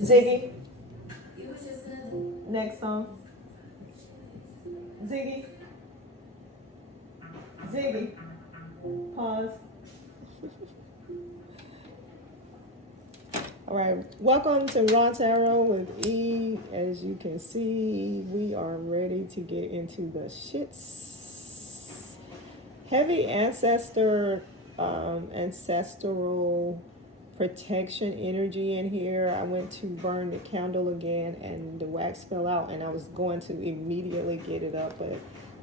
Ziggy. Next song. Ziggy. Ziggy. Pause. All right. Welcome to Raw Tarot with E. As you can see, we are ready to get into the shits. Heavy ancestral protection energy in here. I went to burn the candle again and the wax fell out and I was going to immediately get it up, but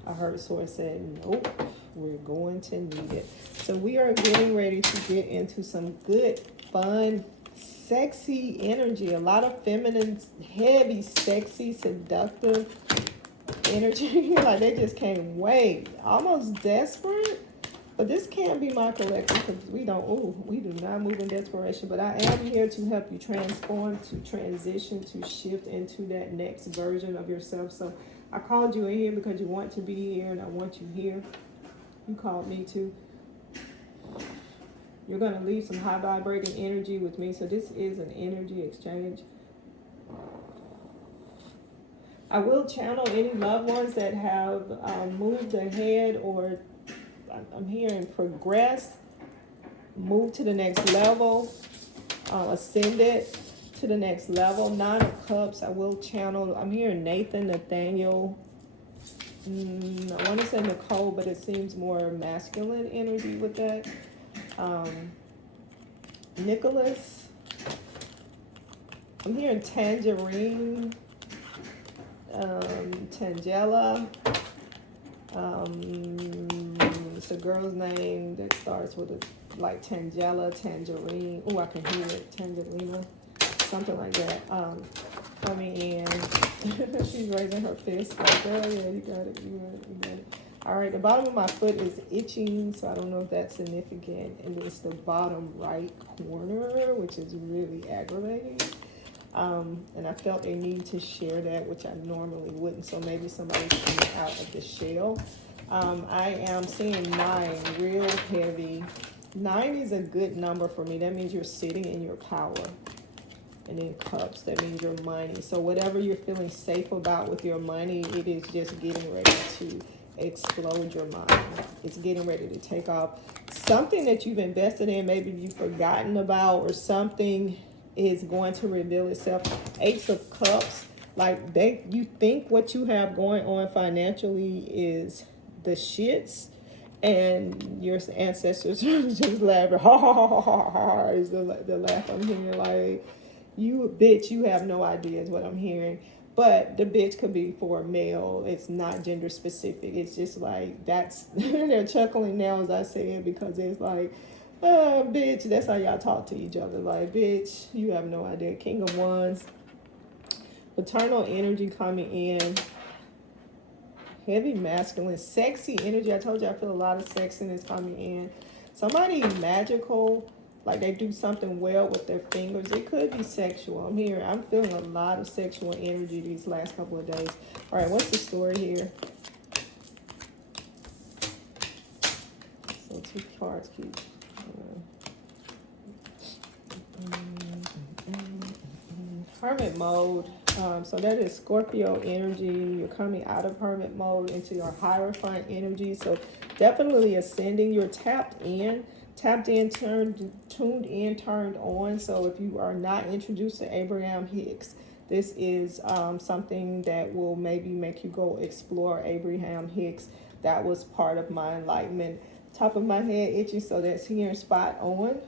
I heard source said nope, we're going to need it. So we are getting ready to get into some good, fun, sexy energy. A lot of feminine, heavy, sexy, seductive energy. Like they just can't wait. Almost desperate. But this can't be my collection because we do not move in desperation. But I am here to help you transform, to transition, to shift into that next version of yourself. So I called you in here because you want to be here and I want you here. You called me too. You're going to leave some high vibrating energy with me. So this is an energy exchange. I will channel any loved ones that have moved ahead or I'm hearing progress, move to the next level, ascended to the next level. 9 of Cups, I will channel. I'm hearing Nathan, Nathaniel. I want to say Nicole, but it seems more masculine energy with that. Nicholas. I'm hearing Tangerine, Tangela. It's a girl's name that starts with like Tangela, Tangerine. Oh, I can hear it. Tangerina, something like that. Coming in. She's raising her fist. Like, girl, yeah, you got it. You got it. You got it. All right, the bottom of my foot is itching, so I don't know if that's significant. And it's the bottom right corner, which is really aggravating. And I felt a need to share that, which I normally wouldn't. So maybe somebody's coming out of the shell. I am seeing 9, real heavy. 9 is a good number for me. That means you're sitting in your power. And then Cups, that means you're money. So whatever you're feeling safe about with your money, it is just getting ready to explode your mind. It's getting ready to take off. Something that you've invested in, maybe you've forgotten about, or something is going to reveal itself. Ace of Cups, like you think what you have going on financially is the shits, and your ancestors are just laughing. Ha ha ha ha ha ha is the laugh I'm hearing. Like, you bitch, you have no idea is what I'm hearing. But the bitch could be for a male. It's not gender specific. It's just like that's they're chuckling now as I say it because it's like, bitch, that's how y'all talk to each other. Like, bitch, you have no idea. King of Wands. Paternal energy coming in. Heavy masculine. Sexy energy. I told you I feel a lot of sexiness coming in. Somebody magical. Like they do something well with their fingers. It could be sexual. I'm feeling a lot of sexual energy these last couple of days. All right, what's the story here? So 2 cards keep. Hermit mode. So that is Scorpio energy. You're coming out of hermit mode into your Hierophant energy. So definitely ascending. You're tapped in, tuned in, turned on. So if you are not introduced to Abraham Hicks, this is something that will maybe make you go explore Abraham Hicks. That was part of my enlightenment. Top of my head itchy, so that's here spot on.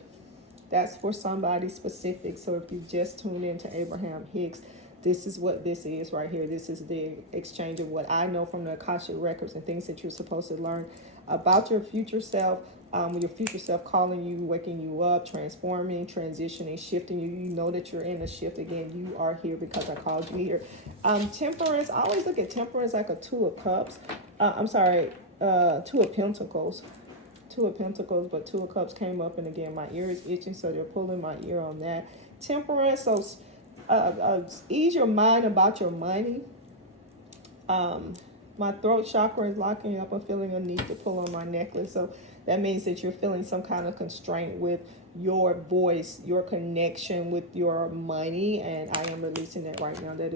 That's for somebody specific. So if you just tuned into Abraham Hicks, this is what this is right here. This is the exchange of what I know from the Akashic records and things that you're supposed to learn about your future self. Your future self calling you, waking you up, transforming, transitioning, shifting you. You know that you're in a shift again. You are here because I called you here. Temperance. I always look at temperance like a 2 of cups. 2 of pentacles. 2 of Pentacles, but 2 of Cups came up, and again, my ear is itching, so they're pulling my ear on that. Temperance, so ease your mind about your money. My throat chakra is locking up. I'm feeling a need to pull on my necklace, so that means that you're feeling some kind of constraint with your voice, your connection with your money, and I am releasing that right now. That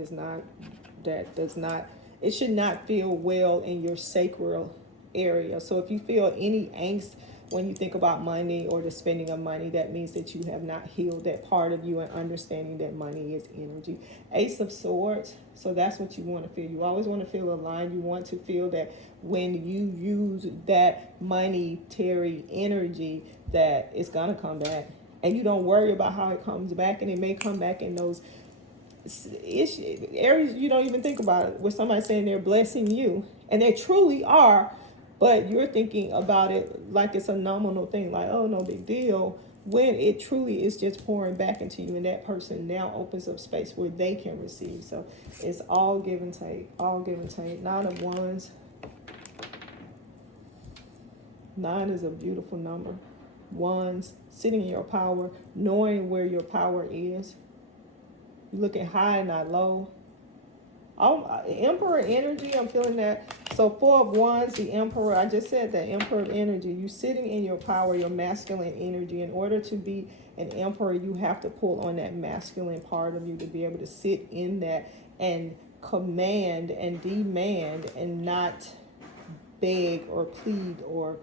does not, it should not feel well in your sacral area. So if you feel any angst when you think about money or the spending of money, that means that you have not healed that part of you and understanding that money is energy. Ace of Swords, so that's what you want to feel. You always want to feel aligned. You want to feel that when you use that monetary energy, that it's going to come back. And you don't worry about how it comes back, and it may come back in those areas you don't even think about it, with somebody saying they're blessing you, and they truly are, but you're thinking about it like it's a nominal thing, like, oh, no big deal, when it truly is just pouring back into you, and that person now opens up space where they can receive. So it's all give and take, all give and take. 9 of Wands. 9 is a beautiful number. Wands, sitting in your power, knowing where your power is. You're looking high, not low. Emperor energy, I'm feeling that. So 4 of Wands, the Emperor. I just said that, Emperor energy. You sitting in your power, your masculine energy. In order to be an emperor, you have to pull on that masculine part of you to be able to sit in that and command and demand and not beg or plead or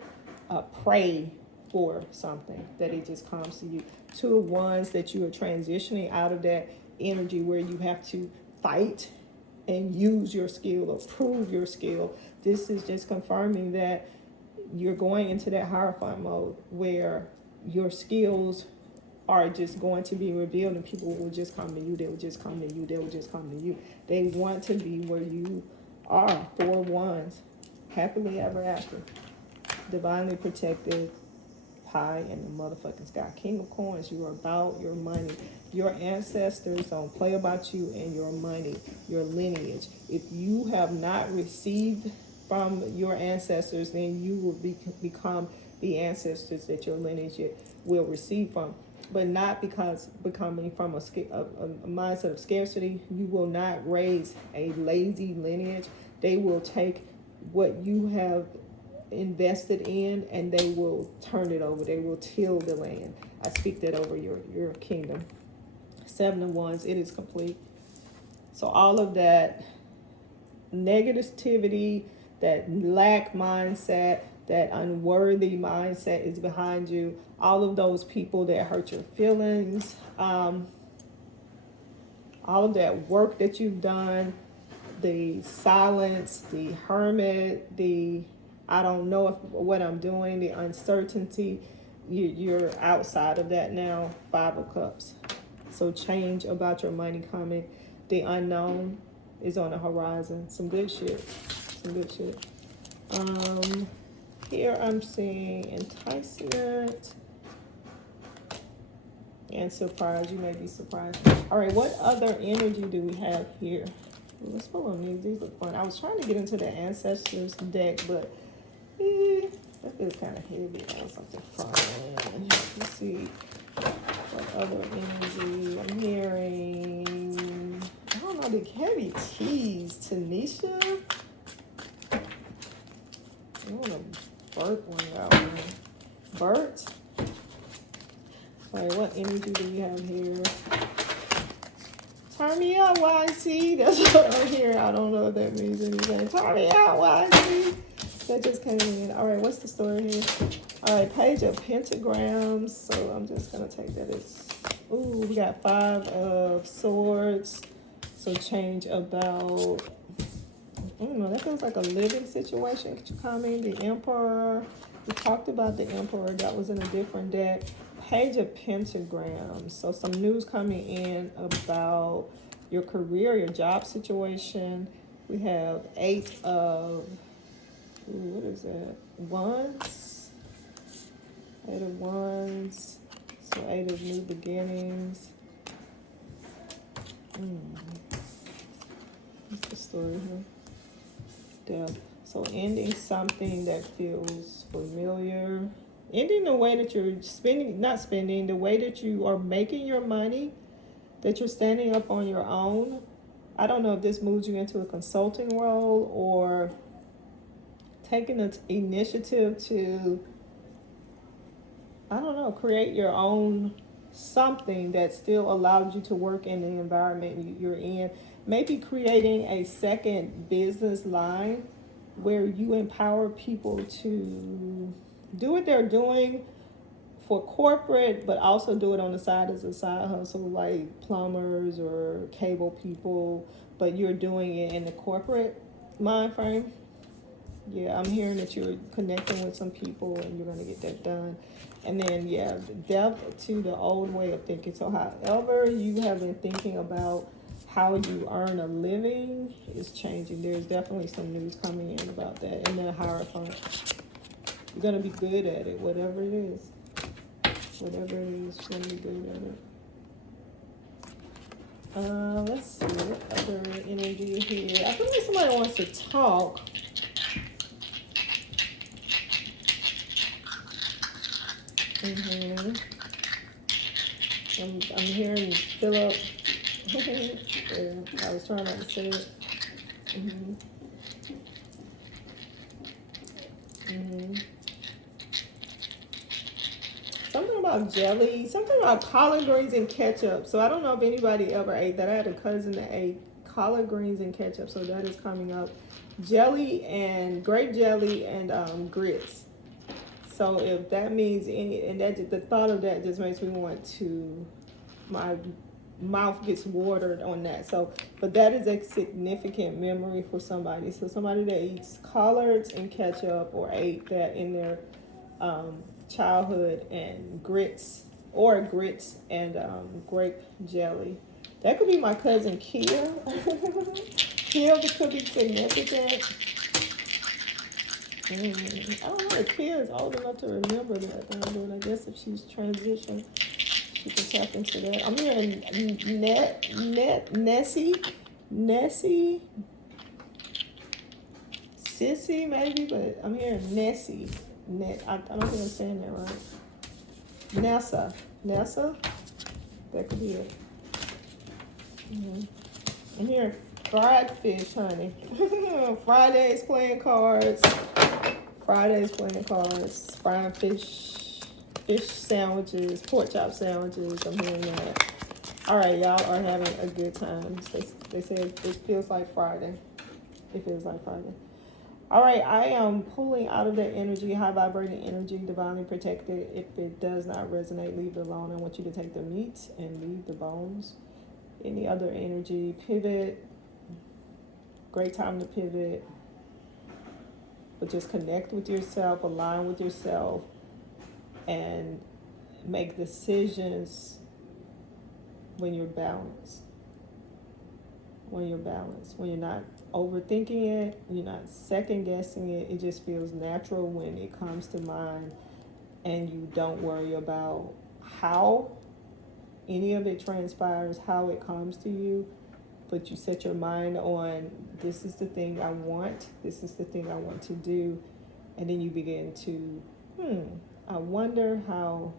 pray for something, that it just comes to you. 2 of Wands, that you are transitioning out of that energy where you have to fight and use your skill or prove your skill. This is just confirming that you're going into that Hierophant mode where your skills are just going to be revealed, and people will just come to you. They will just come to you. They will just come to you. They want to be where you are. 4 of Wands, happily ever after, divinely protected, high in the motherfucking sky. King of Coins, you are about your money. Your ancestors don't play about you and your money, your lineage. If you have not received from your ancestors, then you will become the ancestors that your lineage will receive from. But not because becoming from a mindset of scarcity. You will not raise a lazy lineage. They will take what you have invested in and they will turn it over. They will till the land. I speak that over your kingdom. 7 of Wands, it is complete. So all of that negativity, that lack mindset, that unworthy mindset is behind you. All of those people that hurt your feelings, all of that work that you've done, the silence, the hermit, the I don't know what I'm doing, the uncertainty, you're outside of that now. 5 of Cups. So change about your money coming. The unknown is on the horizon. Some good shit. Some good shit. Here I'm seeing enticement and surprise. You may be surprised. All right, what other energy do we have here? Let's pull on these. These look fun. I was trying to get into the Ancestors deck, but that feels kind of heavy. I want something fun. Let's see what other energy I'm hearing. I don't know, the heavy tease. Tanisha. I want to Bert one out. Bert. All right, what energy do we have here? Turn me out, YC. That's what I'm hearing. I don't know if that means anything. Turn me out, YC. That just came in. All right, what's the story here? All right, Page of Pentagrams. So I'm just going to take that as... Ooh, we got 5 of Swords. So change about... I don't know, that feels like a living situation. Could you comment? The Emperor. We talked about the Emperor. That was in a different deck. Page of Pentagrams. So some news coming in about your career, your job situation. We have 8 of... Ooh, what is that? Wands. 8 of Wands. So 8 of new beginnings. What's the story here? Death. So ending something that feels familiar. Ending the way that you're spending, not spending, the way that you are making your money, that you're standing up on your own. I don't know if this moves you into a consulting role or taking an initiative to I don't know, create your own something that still allows you to work in the environment you're in. Maybe creating a second business line where you empower people to do what they're doing for corporate, but also do it on the side as a side hustle, like plumbers or cable people, but you're doing it in the corporate mind frame. Yeah, I'm hearing that you're connecting with some people and you're gonna get that done. And then, yeah, depth to the old way of thinking. So, however you have been thinking about how you earn a living is changing. There's definitely some news coming in about that. And then Hierophant, you're gonna be good at it, whatever it is. Whatever it is, you're gonna be good at it. Let's see what other energy here. I feel like somebody wants to talk. Mm-hmm. I'm hearing Philip. Yeah, I was trying not to say it. Mm-hmm. Mm-hmm. Something about jelly, something about collard greens and ketchup. So I don't know if anybody ever ate that. I had a cousin that ate collard greens and ketchup, so that is coming up. Jelly and grape jelly and grits. So if that means any, and that the thought of that just makes me want to, my mouth gets watered on that. So, but that is a significant memory for somebody. So somebody that eats collards and ketchup or ate that in their childhood, and grits or grits and grape jelly. That could be my cousin Kia. Kia could be significant. I don't know if Kia is old enough to remember that, but I guess if she's transitioned, she can tap into that. I'm hearing Nessie, Sissy maybe, but I'm hearing Nessie. I don't think I'm saying that right. Nessa, that could be it. Mm-hmm. I'm hearing fried fish, honey. Fridays playing cards. Frying fish sandwiches, pork chop sandwiches. I'm hearing that. All right, y'all are having a good time. They say it feels like Friday. It feels like Friday. All right, I am pulling out of that energy, high vibrating energy, divinely protected. If it does not resonate, leave it alone. I want you to take the meat and leave the bones. Any other energy, pivot. Great time to pivot. But just connect with yourself, align with yourself, and make decisions when you're balanced. When you're not overthinking it, you're not second guessing it. It just feels natural when it comes to mind, and you don't worry about how any of it transpires, how it comes to you, but you set your mind on, this is the thing I want, this is the thing I want to do, and then you begin to, I wonder how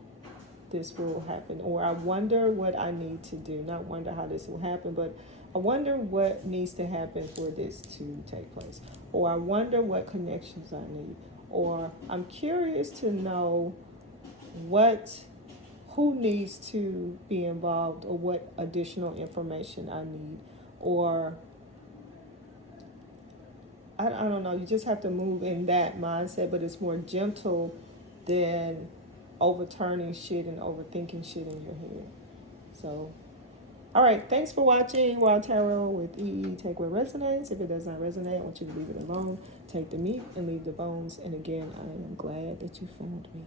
this will happen, or I wonder what I need to do. Not wonder how this will happen, but I wonder what needs to happen for this to take place, or I wonder what connections I need, or I'm curious to know who needs to be involved, or what additional information I need, or I don't know. You just have to move in that mindset, but it's more gentle than overturning shit and overthinking shit in your head. So, all right. Thanks for watching Wild Tarot with EE. Take what resonates. If it does not resonate, I want you to leave it alone. Take the meat and leave the bones. And again, I am glad that you found me.